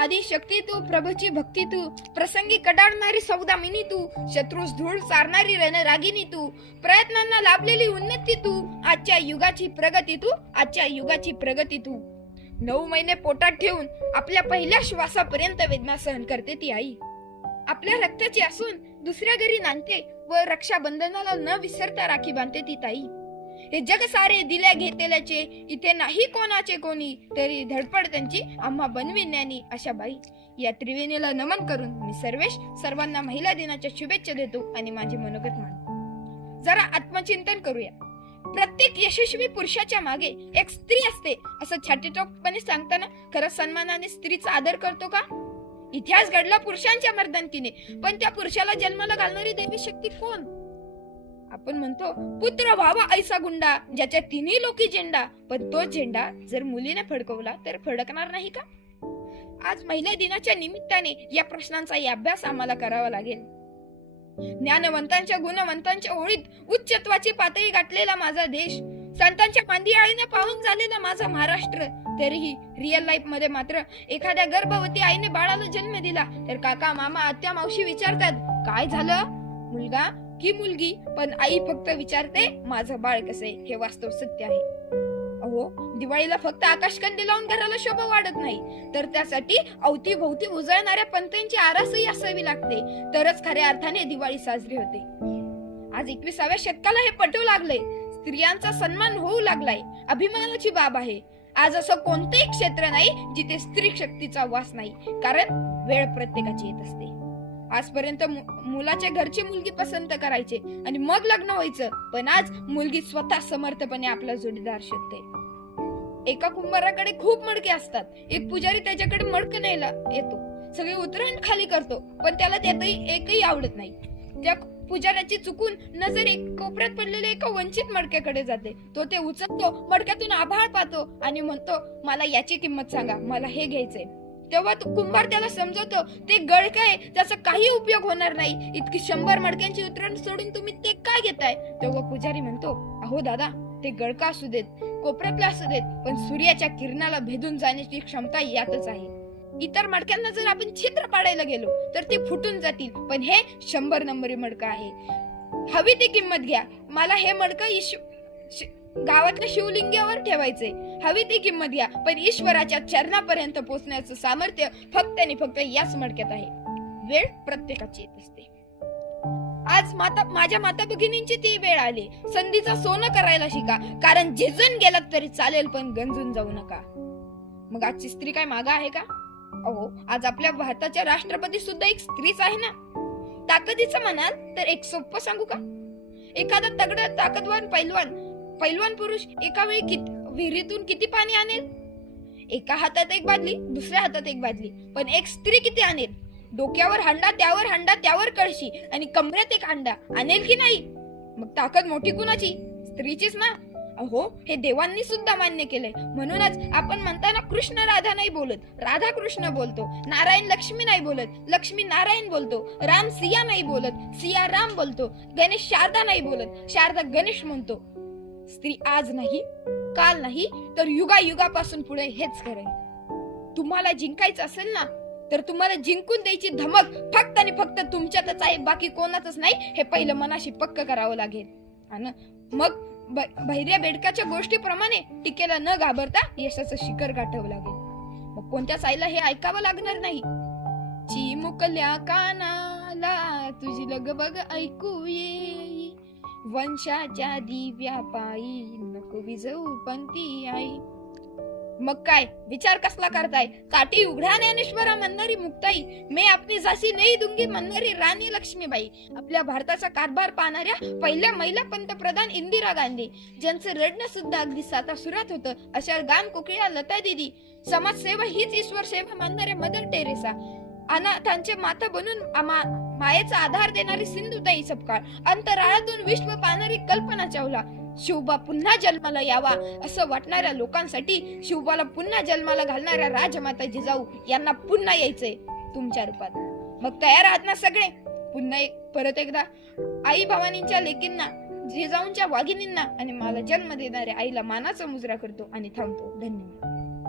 आदी शक्ती तू प्रभूची भक्ती तू प्रसंगी कडाडणारी सौदामिनी तू शत्रूस धूळ चारणारी रणरागिनी तू प्रयत्नांना लाभलेली उन्नती तू आजच्या युगाची प्रगती तू आजच्या युगाची प्रगती तू. नऊ महिने पोटात ठेवून आपल्या पहिल्या श्वासापर्यंत वेदना सहन करते ती आई. आपल्या रक्ताची असून दुसऱ्या घरी नांदते व रक्षाबंधनाला न विसरता राखी बांधते ती ताई. हे जग सारे दिल्या घेतल्याचे इथे नाही कोणाचे कोणी तरी धडपड त्यांची आम्हा बनविण्यानी अशा बाई. या त्रिवेणीला नमन करून मी सर्वेश सर्वांना महिला दिनाच्या शुभेच्छा देतो आणि माझे मनोगत मांडतो जरा आत्मचिंतन करूया. प्रत्येक यशस्वी पुरुषाच्या मागे एक स्त्री असते असं छाटीटोकपणे सांगताना खरंच सन्मानाने स्त्रीचा आदर करतो का? इतिहास घडला पुरुषांच्या मर्दानकीने पण त्या पुरुषाला जन्माला घालणारी देवी शक्ती कोण? आपण म्हणतो पुत्र व्हावा ऐसा गुंडा ज्याच्या तिन्ही लोकी झेंडा पण तो झेंडा जर मुलीने फडकवला तर फडकणार नाही का? आज महिला दिनाच्या निमित्ताने या प्रश्नांचा अभ्यास आम्हाला करावा लागेल. ज्ञानवंतांच्या गुणवंतांच्या ओळीत उच्चत्वाची पातळी गाठलेला माझा देश संतांच्या मांदियाळीने पाहून झालेला माझा महाराष्ट्र तरीही रिअल लाईफमध्ये मात्र एखाद्या गर्भवती आईने बाळाला जन्म दिला तर काका मामा आत्या मावशी विचारतात काय झालं? मुलगा की मुलगी पण आई फक्त विचारते माझं बाळ कसं आहे? हे वास्तव सत्य आहे. अहो दिवाळीला फक्त आकाशकंदी लावून घराला शोभा वाढत नाही. तर त्यासाठी अवतीभोवती उजळणाऱ्या पंतांची आरासही असावी लागते. तरच खऱ्या अर्थाने दिवाळी साजरी होते. आज एकविसाव्या शतकाला हे पटू लागले स्त्रियांचा सन्मान होऊ लागलाय. अभिमानाची बाब आहे. आज असं कोणतंही क्षेत्र नाही जिथे स्त्री शक्तीचा वास नाही. कारण वेळ प्रत्येकाची येत असते. आजपर्यंत मुलाच्या घरची मुलगी पसंत करायचे आणि मग लग्न व्हायचं. पण आज मुलगी स्वतः समर्थपणे आपला जोडीदार शोधते. एका कुंभाराकडे खूप मडके असतात. एक पुजारी त्याच्याकडे मडक न्यायला येतो. सगळे उतरण खाली करतो. पण त्याला त्यातही एकही आवडत नाही. त्या पुजाऱ्याची चुकून नजर एक कोपऱ्यात पडलेल्या एका वंचित मडक्याकडे जाते. तो ते उचलतो मडक्यातून आभाळ पाहतो आणि म्हणतो मला याची किंमत सांगा. मला हे घ्यायचंय. तेव्हा तो कुंभार त्याला समजवतो ते गळक आहे त्याचा काही उपयोग होणार नाही. इतकी शंभर मडक्यांची उतरण सोडून तुम्ही ते काय घेताय? तेव्हा पुजारी म्हणतो अहो दादा ते गळका असू देत? कोपऱ्यातला असू देत पण सूर्याच्या किरणाला भेदून जाण्याची क्षमता यातच आहे. इतर मडक्यांना जर आपण छिद्र पाडायला गेलो तर ते फुटून जातील. पण हे शंभर नंबरी मडकं आहे. हवी ती किंमत घ्या. मला हे मडकं गावातल्या शिवलिंग्यावर ठेवायचे. हवी ती किंमत घ्या पण ईश्वराच्या चरणापर्यंत पोहोचण्याचं सामर्थ्य फक्त आणि फक्त याच मडक्यात आहे. वेळ प्रत्येकाची येत असते. आज माता माझ्या माता भगिनींची ती वेळ आली. संधीचा सोनं करायला शिका कारण झिजून गेलात तरी चालेल पण गंजून जाऊ नका. मग आजची स्त्री काय मागा आहे का? अहो आज आपल्या भारताच्या राष्ट्रपती सुद्धा एक स्त्रीच आहे ना? ताकदीचं म्हणाल तर एक सोपं सांगू का? एखादा तगड ताकदवान पैलवान पैलवान पुरुष एका वेळी कित विहिरीतून किती पाणी आणेल? एका हातात एक बादली दुसऱ्या हातात एक बादली पण एक स्त्री किती आणेल? डोक्यावर हंडा त्यावर हंडा त्यावर कळशी आणि कमरेत एक हंडा आणेल की नाही? मग ताकद मोठी कुणाची? स्त्रीचीच ना? अहो हे देवांनी सुद्धा मान्य केलंय. म्हणूनच आपण म्हणताना कृष्ण राधा नाही बोलत. राधा कृष्ण बोलतो. नारायण लक्ष्मी नाही बोलत. लक्ष्मी नारायण बोलतो. राम सिया नाही बोलत. सिया राम बोलतो. गणेश शारदा नाही बोलत. शारदा गणेश म्हणतो. स्त्री आज नाही काल नाही तर युगा युगापासून पुढे हेच करेल तुम्हाला जिंकायचं असेल ना तर तुम्हाला जिंकून द्यायची धमक फक्त आणि फक्त तुमच्यातच आहे बाकी कोणातच नाही हे पहिलं मनाशी पक्क करावं लागेल. आणि मग ब- बेडकाच्या गोष्टीप्रमाणे टीकेला न घाबरता यशाचं शिखर गाठवं लागेल. मग कोणत्या साईला हे ऐकावं लागणार नाही? चिमुकल्या कानाला तुझी लगबग ऐकू ये वंशाच्या दिव्या पायी नको विजवू पंती आई. मग काय? विचार कसला करताय? काठी उघडा ज्ञानेश्वरा म्हणणारी मुक्ताई. मे आपली जासी नाही दुंगी म्हणणारी राणी लक्ष्मीबाई. आपल्या भारताचा कारभार पाहणाऱ्या पहिल्या महिला पंतप्रधान इंदिरा गांधी. ज्यांचं रडणं सुद्धा अगदी साता सुरात होतं अशा गान कोकिळ्या लता दिदी. समाजसेवा हीच ईश्वर सेवा मानणाऱ्या मदर टेरेसा. अनाथांचे माता बनून आमा मायेचा आधार देणारी सिंधुताई सपकाळ. अंतराळातून विश्व पाहणारी कल्पना चावला. शिवबा पुन्हा जन्माला यावा असं वाटणाऱ्या लोकांसाठी शिवबाला पुन्हा जन्माला घालणाऱ्या राजमाता जिजाऊ यांना पुन्हा यायचंय तुमच्या रूपात. मग तयार आहात ना सगळे? पुन्हा एक परत एकदा. आई भवानींच्या लेकींना जिजाऊंच्या वाघिनींना आणि मला जन्म देणाऱ्या आईला मानाचा मुजरा करतो आणि थांबतो. धन्यवाद.